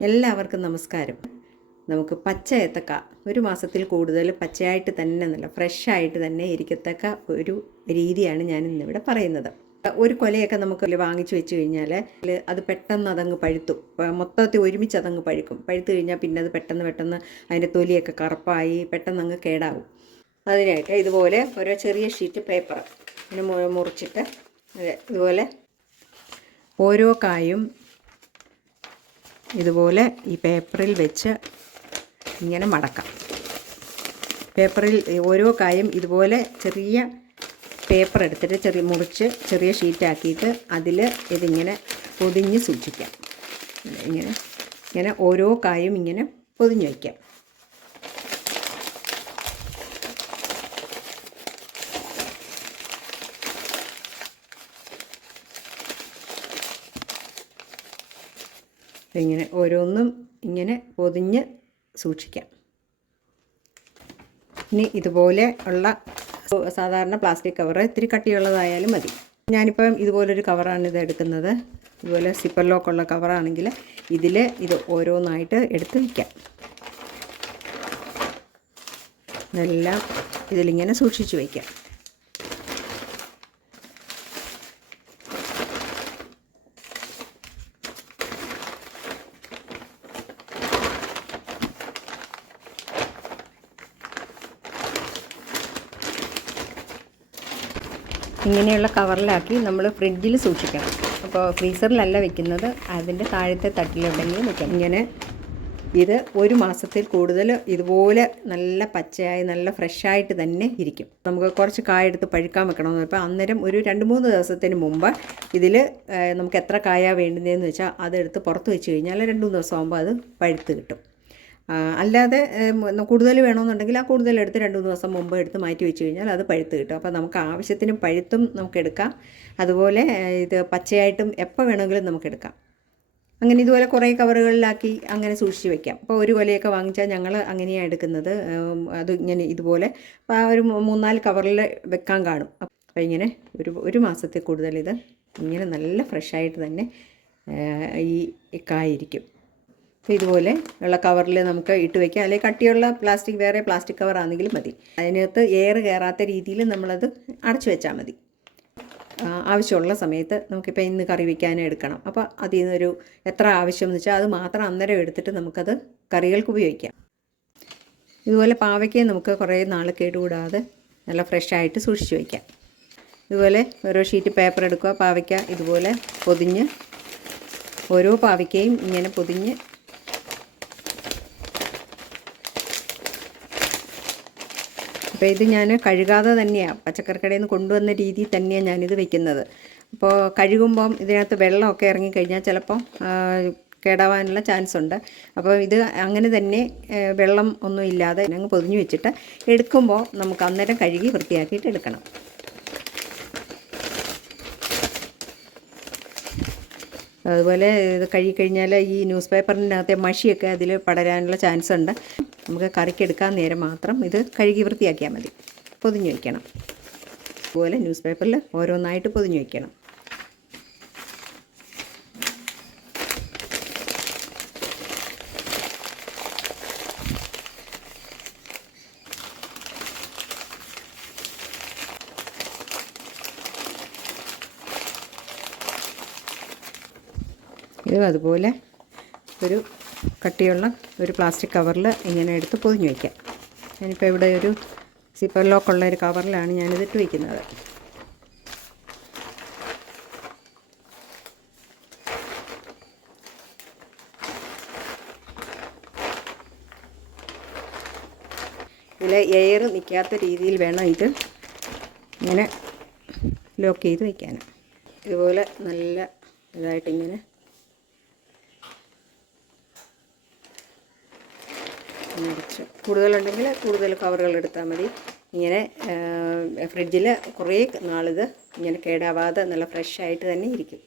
എല്ലാവർക്കും നമസ്കാരം. നമുക്ക് പച്ച ഏത്തക്ക ഒരു മാസത്തിൽ കൂടുതൽ പച്ചയായിട്ട് തന്നെ നല്ല ഫ്രഷായിട്ട് തന്നെ ഇരിക്കത്തക്ക ഒരു രീതിയാണ് ഞാൻ ഇന്നിവിടെ പറയുന്നത്. ഒരു കൊലയൊക്കെ നമുക്ക് വാങ്ങിച്ചു വെച്ച് കഴിഞ്ഞാൽ അത് പെട്ടെന്ന് അതങ്ങ് പഴുത്തു. മൊത്തത്തിൽ ഒരുമിച്ച് അതങ്ങ് പഴുക്കും. പഴുത്തു കഴിഞ്ഞാൽ പിന്നെ അത് പെട്ടെന്ന് പെട്ടെന്ന് അതിന്റെ തൊലിയൊക്കെ കറുപ്പായി പെട്ടെന്ന് അങ്ങ് കേടാവും. അതിനായിട്ട് ഇതുപോലെ ഓരോ ചെറിയ ഷീറ്റ് പേപ്പർ ഇങ്ങനെ മുറിച്ചിട്ട് അതെ ഇതുപോലെ ഓരോ കായും ഇതുപോലെ ഈ പേപ്പറിൽ വെച്ച് ഇങ്ങനെ മടക്കാം. പേപ്പറിൽ ഓരോ കായും ഇതുപോലെ ചെറിയ പേപ്പർ എടുത്തിട്ട് ചെറിയ മുറിച്ച് ചെറിയ ഷീറ്റാക്കിയിട്ട് അതിൽ ഇതിങ്ങനെ പൊതിഞ്ഞ് സൂക്ഷിക്കാം. ഇങ്ങനെ ഇങ്ങനെ ഓരോ കായും ഇങ്ങനെ പൊതിഞ്ഞ് വയ്ക്കാം. ഇങ്ങനെ ഓരോന്നും ഇങ്ങനെ പൊതിഞ്ഞ് സൂക്ഷിക്കാം. ഇനി ഇതുപോലെ ഉള്ള സാധാരണ പ്ലാസ്റ്റിക് കവർ ഇത്തിരി കട്ടിയുള്ളതായാലും മതി. ഞാനിപ്പം ഇതുപോലൊരു കവറാണ് ഇത് എടുക്കുന്നത്. ഇതുപോലെ സിപ്പർ ലോക്കുള്ള കവറാണെങ്കിൽ ഇതിൽ ഇത് ഓരോന്നായിട്ട് എടുത്ത് വയ്ക്കാം. ഇതെല്ലാം ഇതിലിങ്ങനെ സൂക്ഷിച്ചു വയ്ക്കാം. ഇങ്ങനെയുള്ള കവറിലാക്കി നമ്മൾ ഫ്രിഡ്ജിൽ സൂക്ഷിക്കണം. അപ്പോൾ ഫ്രീസറിലല്ല വെക്കുന്നത്. അതിന്റെ താഴത്തെ തട്ടിലെവിടെയെങ്കിലും വെക്കാം. ഇങ്ങനെ ഇത് ഒരു മാസത്തിൽ കൂടുതൽ ഇതുപോലെ നല്ല പച്ചയായി നല്ല ഫ്രഷായിട്ട് തന്നെ ഇരിക്കും. നമുക്ക് കുറച്ച് കായ എടുത്ത് പഴുക്കാൻ വെക്കണമെന്ന് അപ്പോൾ അന്നേരം ഒരു രണ്ട് മൂന്ന് ദിവസത്തിന് മുമ്പ് ഇതിൽ നമുക്ക് എത്ര കായ വേണ്ടുന്നതെന്ന് വെച്ചാൽ അതെടുത്ത് പുറത്ത് വെച്ച് കഴിഞ്ഞാൽ രണ്ട് മൂന്ന് ദിവസം ആകുമ്പോൾ അത് പഴുത്ത് കിട്ടും. അല്ലാതെ കൂടുതൽ വേണമെന്നുണ്ടെങ്കിൽ ആ കൂടുതൽ എടുത്ത് രണ്ട് മൂന്ന് ദിവസം മുമ്പ് എടുത്ത് മാറ്റി വെച്ച് കഴിഞ്ഞാൽ അത് പഴുത്ത് കിട്ടും. അപ്പോൾ നമുക്ക് ആവശ്യത്തിന് പഴുത്തും നമുക്ക് എടുക്കാം. അതുപോലെ ഇത് പച്ചയായിട്ടും എപ്പോൾ വേണമെങ്കിലും നമുക്ക് എടുക്കാം. അങ്ങനെ ഇതുപോലെ കുറേ കവറുകളിലാക്കി അങ്ങനെ സൂക്ഷിച്ച് വെക്കാം. അപ്പോൾ ഒരു കൊലയൊക്കെ വാങ്ങിച്ചാൽ ഞങ്ങൾ അങ്ങനെയാണ് എടുക്കുന്നത്. അത് ഇങ്ങനെ ഇതുപോലെ ആ ഒരു മൂന്നാൽ കവറിൽ വെക്കാൻ കാണും. അപ്പോൾ ഇങ്ങനെ ഒരു ഒരു മാസത്തിൽ കൂടുതൽ ഇത് ഇങ്ങനെ നല്ല ഫ്രഷായിട്ട് തന്നെ ഈ കായിരിക്കും അപ്പോൾ ഇതുപോലെ ഉള്ള കവറിൽ നമുക്ക് ഇട്ട് വയ്ക്കാം അല്ലെങ്കിൽ കട്ടിയുള്ള പ്ലാസ്റ്റിക് വേറെ പ്ലാസ്റ്റിക് കവർ ആണെങ്കിലും മതി. അതിനകത്ത് എയർ കയറാത്ത രീതിയിൽ നമ്മളത് അടച്ചു വെച്ചാൽ മതി. ആവശ്യമുള്ള സമയത്ത് നമുക്കിപ്പോൾ ഇന്ന് കറി വയ്ക്കാനും എടുക്കണം. അപ്പോൾ അതിൽ നിന്നൊരു എത്ര ആവശ്യം എന്ന് വെച്ചാൽ അത് മാത്രം അന്നേരം എടുത്തിട്ട് നമുക്കത് കറികൾക്ക് ഉപയോഗിക്കാം. ഇതുപോലെ പാവയ്ക്ക് നമുക്ക് കുറേ നാൾ കേടുകൂടാതെ നല്ല ഫ്രഷായിട്ട് സൂക്ഷിച്ച് വയ്ക്കാം ഇതുപോലെ ഓരോ ഷീറ്റ് പേപ്പർ എടുക്കുക. പാവയ്ക്ക ഇതുപോലെ പൊതിഞ്ഞ് ഓരോ പാവയ്ക്കയും ഇങ്ങനെ പൊതിഞ്ഞ് അപ്പോൾ ഇത് ഞാൻ കഴുകാതെ തന്നെയാണ്. പച്ചക്കറിക്കടയിൽ നിന്ന് കൊണ്ടുവന്ന രീതിയിൽ തന്നെയാണ് ഞാനിത് വെക്കുന്നത്. അപ്പോൾ കഴുകുമ്പം ഇതിനകത്ത് വെള്ളമൊക്കെ ഇറങ്ങിക്കഴിഞ്ഞാൽ ചിലപ്പോൾ ആ, കേടാവാനുള്ള ചാൻസ് ഉണ്ട്. അപ്പോൾ ഇത് അങ്ങനെ തന്നെ വെള്ളം ഒന്നും ഇല്ലാതെ അങ്ങ് പൊതിഞ്ഞു വെച്ചിട്ട് എടുക്കുമ്പോൾ നമുക്ക് അന്നേരം കഴുകി വൃത്തിയാക്കിയിട്ട് എടുക്കണം. അതുപോലെ ഇത് കഴുകിക്കഴിഞ്ഞാൽ ഈ ന്യൂസ് പേപ്പറിനകത്തെ മഷിയൊക്കെ അതിൽ പടരാനുള്ള ചാൻസ് ഉണ്ട്. നമുക്ക് കറിക്കെടുക്കാൻ നേരം മാത്രം ഇത് കഴുകി വൃത്തിയാക്കിയാൽ മതി. പൊതിഞ്ഞ് വയ്ക്കണം അതുപോലെ ന്യൂസ് പേപ്പറിൽ ഓരോന്നായിട്ട് പൊതിഞ്ഞ് വയ്ക്കണം ഇത് അതുപോലെ ഒരു കട്ടിയുള്ള ഒരു പ്ലാസ്റ്റിക് കവറിൽ ഇങ്ങനെ എടുത്ത് പൊതിഞ്ഞ് വയ്ക്കാം. ഞാനിപ്പോൾ ഇവിടെ ഒരു സിപ്പർ ലോക്കുള്ള ഒരു കവറിലാണ് ഞാനിതിട്ട് വയ്ക്കുന്നത്. ഇതിൽ എയർ നിൽക്കാത്ത രീതിയിൽ വേണം ഇത് ഇങ്ങനെ ലോക്ക് ചെയ്ത് വയ്ക്കാൻ. ഇതുപോലെ നല്ല ഇതായിട്ടിങ്ങനെ നിറച്ച് കൂടുതലുണ്ടെങ്കിൽ കൂടുതൽ കവറുകൾ എടുത്താൽ മതി. ഇങ്ങനെ ഫ്രിഡ്ജിൽ കുറേ നാളിത് ഇങ്ങനെ കേടാവാതെ നല്ല ഫ്രഷ് ആയിട്ട് തന്നെ ഇരിക്കും.